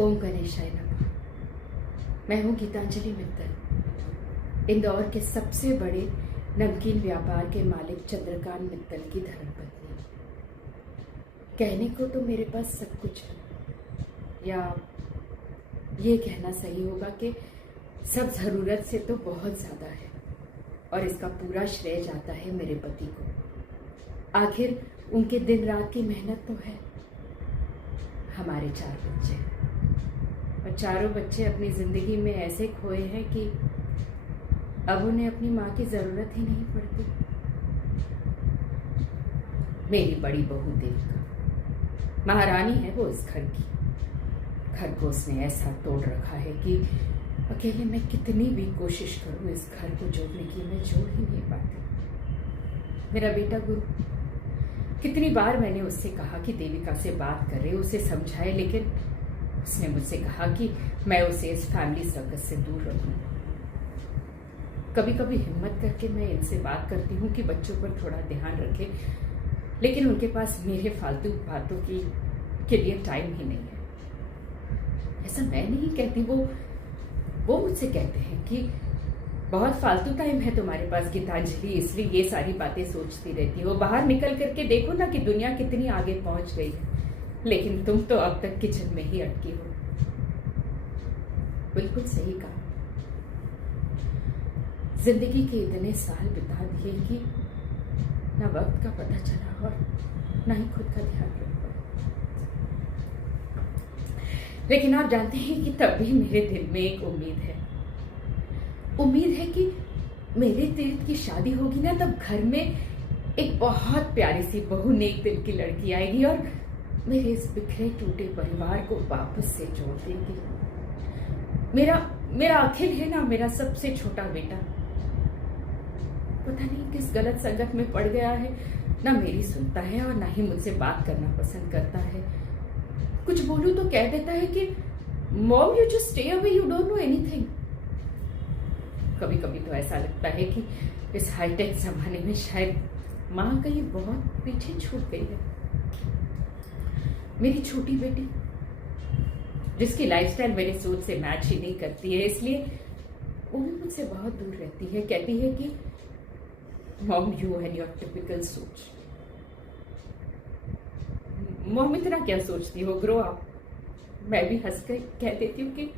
ओम गणेशाय नमः। मैं हूँ गीतांजलि मित्तल, इंदौर के सबसे बड़े नमकीन व्यापार के मालिक चंद्रकांत मित्तल की धर्मपत्नी। कहने को तो मेरे पास सब कुछ है, या ये कहना सही होगा कि सब ज़रूरत से तो बहुत ज़्यादा है, और इसका पूरा श्रेय जाता है मेरे पति को। आखिर उनके दिन रात की मेहनत तो है। हमारे 4 बच्चे, और चारों बच्चे अपनी ज़िंदगी में ऐसे खोए हैं कि अब उन्हें अपनी माँ की ज़रूरत ही नहीं पड़ती। मेरी बड़ी बहू देविका महारानी है वो इस घर की। घर को उसने ऐसा तोड़ रखा है कि अकेले मैं कितनी भी कोशिश करूं इस घर को जोड़ने की, मैं जोड़ ही नहीं पाती। मेरा बेटा गुरु, कितनी बार मैंने उससे कहा कि देविका से बात करे, उसे समझाए, लेकिन उसने मुझसे कहा कि मैं उसे इस फैमिली सर्कस से दूर रखूं। कभी कभी हिम्मत करके मैं इनसे बात करती हूँ कि बच्चों पर थोड़ा ध्यान रखें, लेकिन उनके पास मेरे फालतू बातों के लिए टाइम ही नहीं है। ऐसा मैं नहीं कहती, वो मुझसे कहते हैं कि बहुत फालतू टाइम है तुम्हारे पास गीतांजलि, इसलिए ये सारी बातें सोचती रहती हो। बाहर निकल करके देखो ना कि दुनिया कितनी आगे पहुंच गई है, लेकिन तुम तो अब तक किचन में ही अटकी हो। बिल्कुल सही कहा। जिंदगी के इतने साल बिता दिए कि ना वक्त का पता चला और ना ही खुद का ध्यान रख पाए। लेकिन आप जानते हैं कि तब भी मेरे दिल में एक उम्मीद है। उम्मीद है कि मेरे तीर्थ की शादी होगी ना, तब घर में एक बहुत प्यारी सी बहु नेक दिल की लड़की आएगी और मेरे इस बिखरे टूटे परिवार को वापस से जोड़ देगी। मेरा अखिल है ना, मेरा सबसे छोटा बेटा, पता नहीं किस गलत संगत में पड़ गया है। ना मेरी सुनता है और ना ही मुझसे बात करना पसंद करता है। कुछ बोलूं तो कह देता है कि mom you just stay away, you don't know anything. कभी कभी तो ऐसा लगता है कि इस हाईटेक जमाने में शायद माँ कहीं बहुत पीछे छूट गई है। मेरी छोटी बेटी, जिसकी लाइफस्टाइल मेरी सोच से मैच ही नहीं करती है, इसलिए वो भी मुझसे बहुत दूर रहती है। कहती है कि mom you and your typical सोच। मॉम इतना क्या सोचती हो, ग्रो अप। मैं भी हंस कर कह देती हूँ कि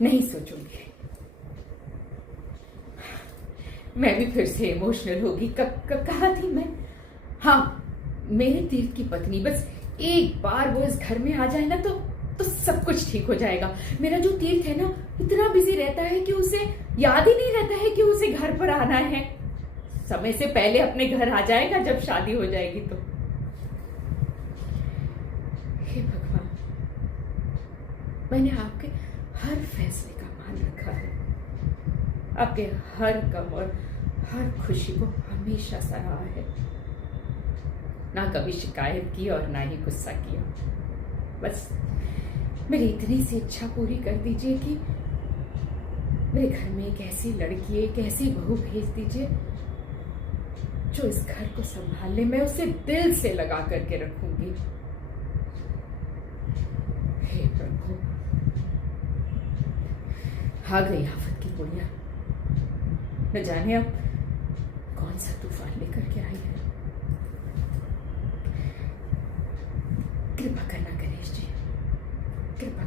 नहीं सोचूंगी। मैं भी फिर से इमोशनल होगी। कहा थी मैं, हाँ, मेरे तीर्थ की पत्नी बस एक बार वो इस घर में आ जाए ना तो सब कुछ ठीक हो जाएगा। मेरा जो तीर्थ है ना, इतना बिजी रहता है कि उसे याद ही नहीं रहता है कि उसे घर पर आना है। समय से पहले अपने घर आ जाएगा जब शादी हो जाएगी तो। हे भगवान, मैंने आपके हर फैसले का मान रखा है, आपके हर गम और हर खुशी को हमेशा सराहा है। ना कभी शिकायत की और ना ही गुस्सा किया। बस मेरी इतनी सी इच्छा पूरी कर दीजिए कि मेरे घर में एक ऐसी लड़की, एक ऐसी बहू भेज दीजिए जो इस घर को संभाल ले। मैं उसे दिल से लगा करके रखूंगी। हे प्रभु, आ गई आफत की पुड़िया। न जाने अब कौन सा तूफान लेकर के आई है। कृपा करना गणेश जी, कृपा